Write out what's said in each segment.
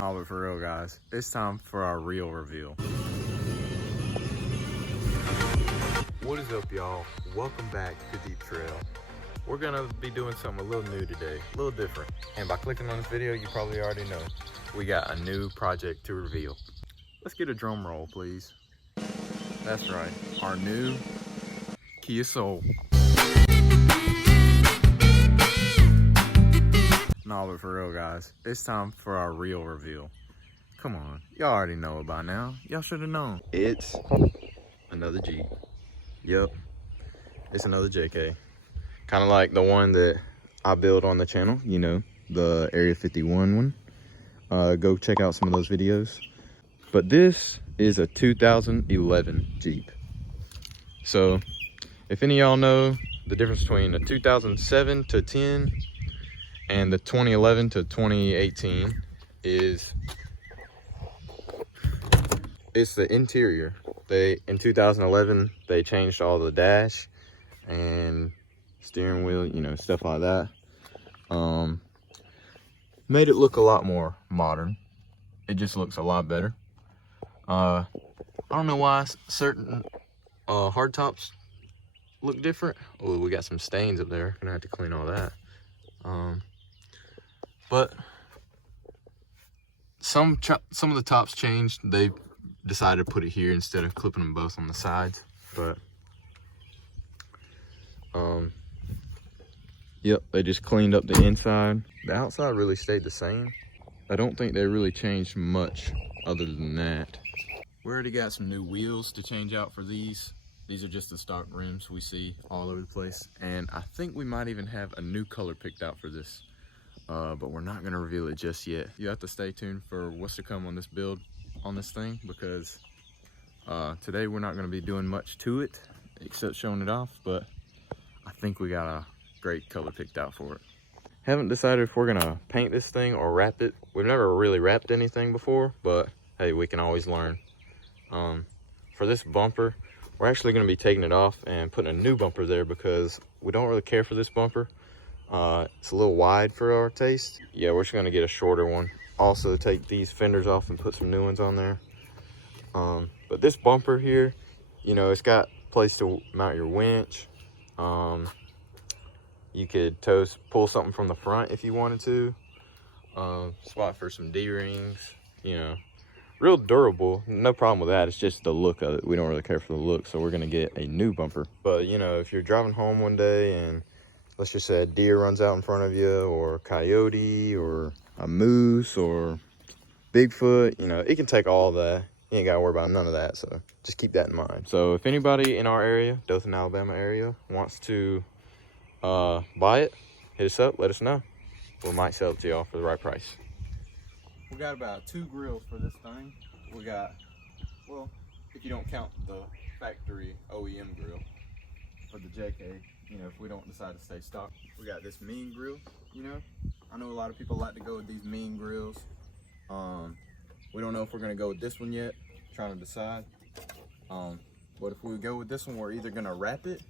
Nah, but for real, guys, it's time for our real reveal. What is up, y'all? Welcome back to DeepTrail. We're gonna be doing something a little new today, a little different. And by clicking on this video, you probably already know we got a new project to reveal. Let's get a drum roll, please. That's right, our new Kia Soul. Nah, but for real, guys, it's time for our real reveal. Come on, y'all already know it by now. Y'all should have known. It's another Jeep. Yep, it's another JK. Kind of like the one that I built on the channel, you know, the Area 51 one. Go check out some of those videos. But this is a 2011 Jeep. So if any of y'all know the difference between the 2007 to 10 and the 2011 to 2018 is it's the interior. In 2011 they changed all the dash and steering wheel, you know, stuff like that. Made it look a lot more modern. It just looks a lot better. I don't know why certain hardtops look different. Oh, we got some stains up there. Gonna have to clean all that. But some of the tops changed. They decided to put it here instead of clipping them both on the sides. But yep, they just cleaned up the inside. The outside really stayed the same. I don't think they really changed much other than that. We already got some new wheels to change out for these. These are just the stock rims we see all over the place. And I think we might even have a new color picked out for this. But we're not gonna reveal it just yet. You have to stay tuned for what's to come on this build, on this thing, because today we're not gonna be doing much to it except showing it off, but I think we got a great color picked out for it. Haven't decided if we're gonna paint this thing or wrap it. We've never really wrapped anything before, but hey, we can always learn. For this bumper, we're actually gonna be taking it off and putting a new bumper there because we don't really care for this bumper. It's a little wide for our taste. Yeah, we're just gonna get a shorter one. Also take these fenders off and put some new ones on there. But this bumper here, you know, it's got a place to mount your winch. You could pull something from the front if you wanted to. Spot for some D-rings, you know. Real durable, no problem with that. It's just the look of it. We don't really care for the look, so we're gonna get a new bumper. But you know, if you're driving home one day and let's just say a deer runs out in front of you, or a coyote, or a moose, or Bigfoot, you know, it can take all that. You ain't gotta worry about none of that, so just keep that in mind. So if anybody in our area, Dothan, Alabama area, wants to buy it, hit us up, let us know. We might sell it to y'all for the right price. We got about 2 grills for this thing. We got, well, if you don't count the factory OEM grill for the JK, you know, if we don't decide to stay stock. We got this mean grill, you know. I know a lot of people like to go with these mean grills. We don't know if we're gonna go with this one yet, trying to decide. But if we go with this one, we're either gonna wrap it,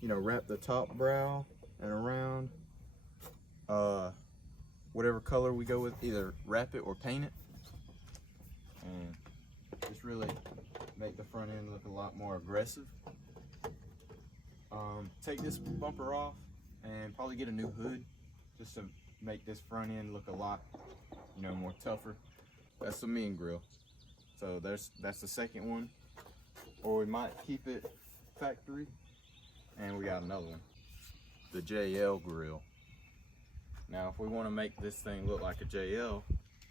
you know, wrap the top brow and around, whatever color we go with, either wrap it or paint it, and just really make the front end look a lot more aggressive. Take this bumper off and probably get a new hood just to make this front end look a lot, you know, more tougher. That's the mean grill. So that's the second one. Or we might keep it factory, and we got another one, the JL grill. Now, if we want to make this thing look like a JL,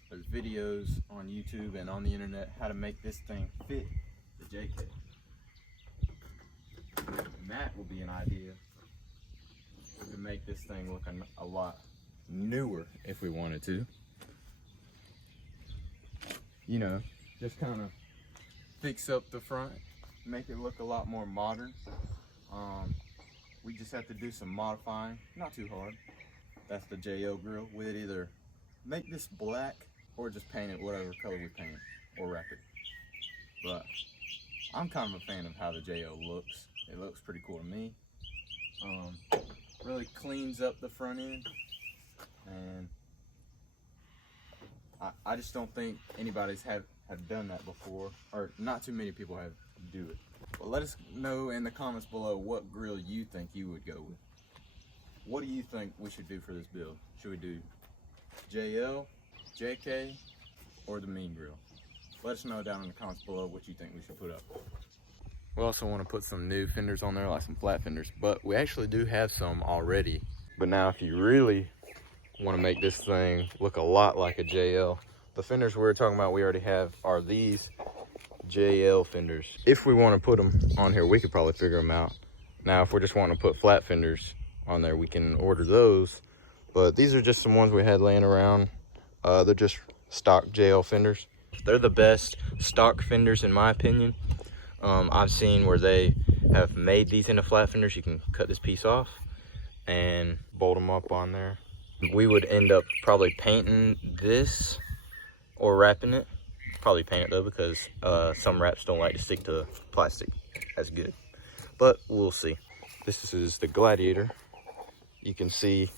there's videos on YouTube and on the internet how to make this thing fit the JK. And that will be an idea. We can make this thing look a lot newer if we wanted to. You know, just kind of fix up the front, make it look a lot more modern. We just have to do some modifying, not too hard. That's the JL grill. We'd either make this black or just paint it whatever color we paint it, or wrap it. But I'm kind of a fan of how the JL looks. It looks pretty cool to me. Really cleans up the front end, and I just don't think anybody's have done that before, or not too many people have do it. Well, let us know in the comments below what grill you think you would go with. What do you think we should do for this build? Should we do JL, JK, or the mean grill? Let us know down in the comments below what you think we should put up. We also want to put some new fenders on there, like some flat fenders, but we actually do have some already. But now if you really want to make this thing look a lot like a JL, the fenders we're talking about we already have are these JL fenders. If we want to put them on here, we could probably figure them out. Now if we're just wanting to put flat fenders on there, we can order those, but these are just some ones we had laying around. They're just stock JL fenders. They're the best stock fenders in my opinion. I've seen where they have made these into flat fenders. You can cut this piece off and bolt them up on there. We would end up probably painting this or wrapping it. Probably paint it though, because some wraps don't like to stick to plastic as good, but we'll see. This is the Gladiator. You can see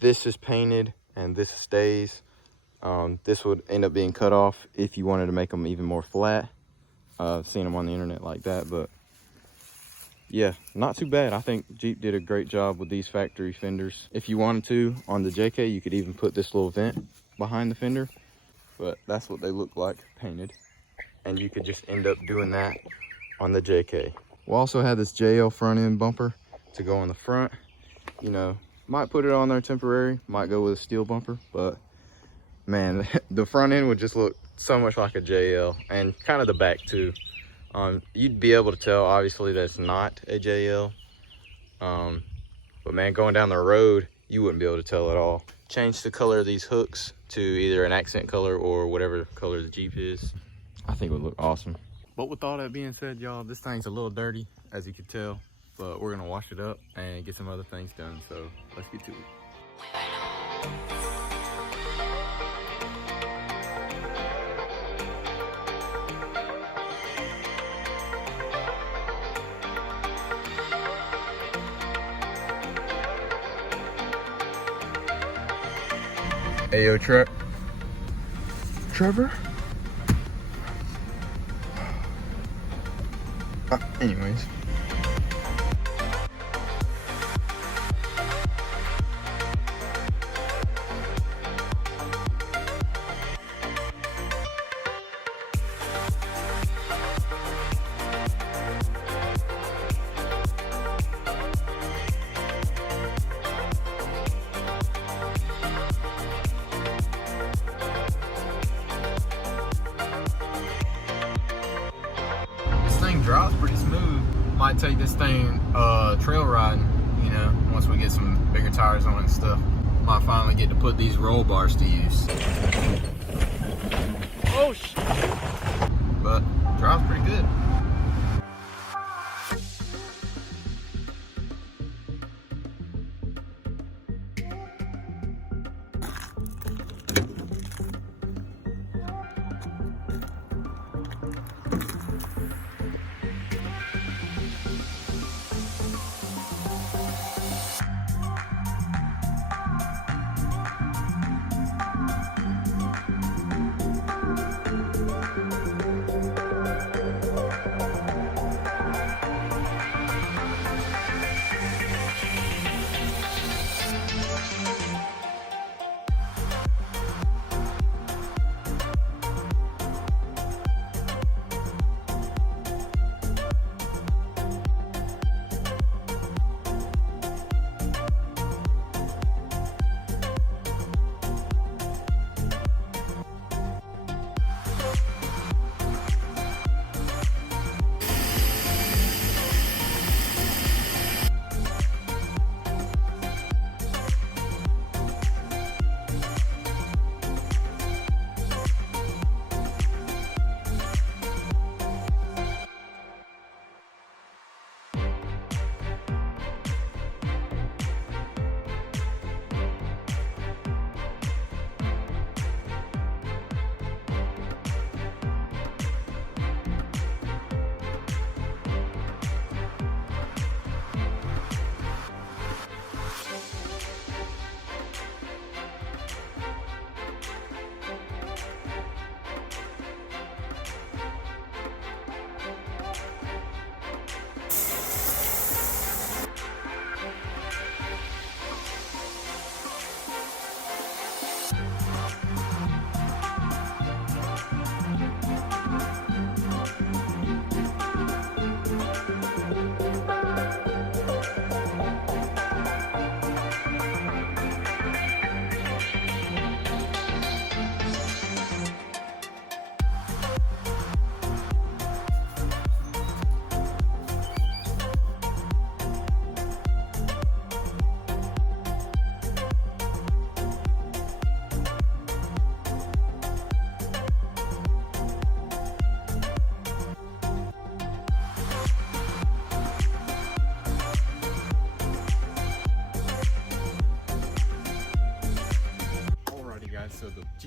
this is painted and this stays. This would end up being cut off if you wanted to make them even more flat. I've seen them on the internet like that, but yeah, not too bad. I think Jeep did a great job with these factory fenders. If you wanted to, on the JK, you could even put this little vent behind the fender, but that's what they look like painted. And you could just end up doing that on the JK. We'll also have this JL front end bumper to go on the front. You know, might put it on there temporary, might go with a steel bumper, but man, the front end would just look so much like a JL, and kind of the back too. You'd be able to tell obviously that's not a JL, but man, going down the road you wouldn't be able to tell at all. Change the color of these hooks to either an accent color or whatever color the Jeep is. I think it would look awesome. But with all that being said, y'all, this thing's a little dirty as you can tell, but we're gonna wash it up and get some other things done, so let's get to it. Ayo, Trevor? Anyways. Drives pretty smooth. Might take this thing trail riding, you know, once we get some bigger tires on it and stuff. Might finally get to put these roll bars to use. Oh shit! But drives pretty good.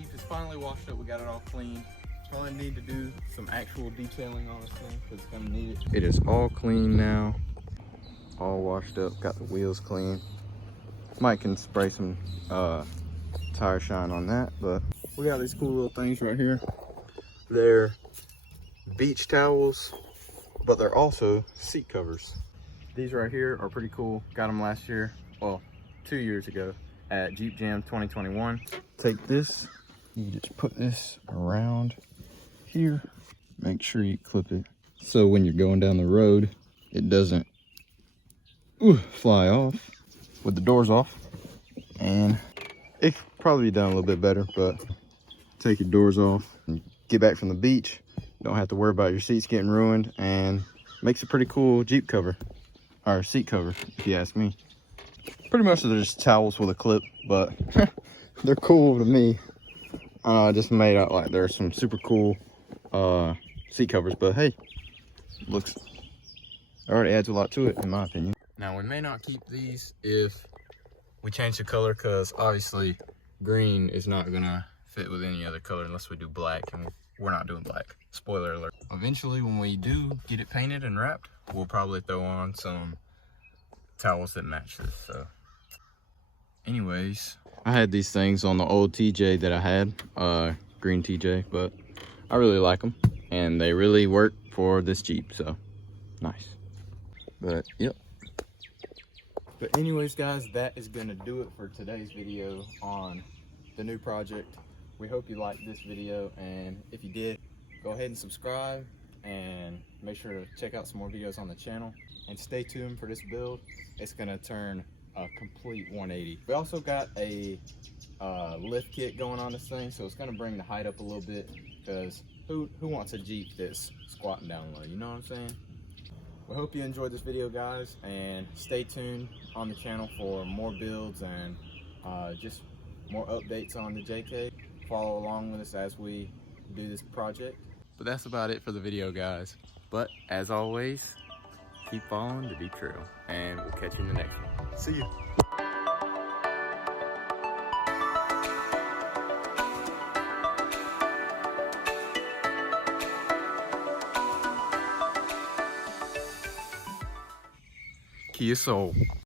Jeep is finally washed up. We got it all clean. Probably need to do some actual detailing on this thing because it's gonna need it. It is all clean now, all washed up. Got the wheels clean. Mike can spray some tire shine on that, but we got these cool little things right here. They're beach towels, but they're also seat covers. These right here are pretty cool. Got them last year, well, 2 years ago at Jeep Jam 2021. Take this, you just put this around here. Make sure you clip it so when you're going down the road, it doesn't fly off with the doors off. And it could probably be done a little bit better, but take your doors off and get back from the beach. Don't have to worry about your seats getting ruined, and makes a pretty cool Jeep cover, or seat cover, if you ask me. Pretty much they're just towels with a clip, but they're cool to me. I just made out like there's some super cool seat covers, but hey, looks, already adds a lot to it in my opinion. Now we may not keep these if we change the color, because obviously green is not gonna fit with any other color unless we do black, and we're not doing black. Spoiler alert. Eventually when we do get it painted and wrapped, we'll probably throw on some towels that match this. So anyways, I had these things on the old TJ that I had, green TJ, but I really like them and they really work for this Jeep, so nice. But yep. But anyways guys, that is gonna do it for today's video on the new project. We hope you liked this video, and if you did, go ahead and subscribe and make sure to check out some more videos on the channel, and stay tuned for this build. It's gonna turn a complete 180. We also got a lift kit going on this thing, so it's gonna bring the height up a little bit, because who wants a Jeep that's squatting down low, you know what I'm saying? We hope you enjoyed this video guys, and stay tuned on the channel for more builds and just more updates on the JK. Follow along with us as we do this project. But that's about it for the video guys. But as always, keep following the DeepTrail, and we'll catch you in the next one. See you. Kia Soul.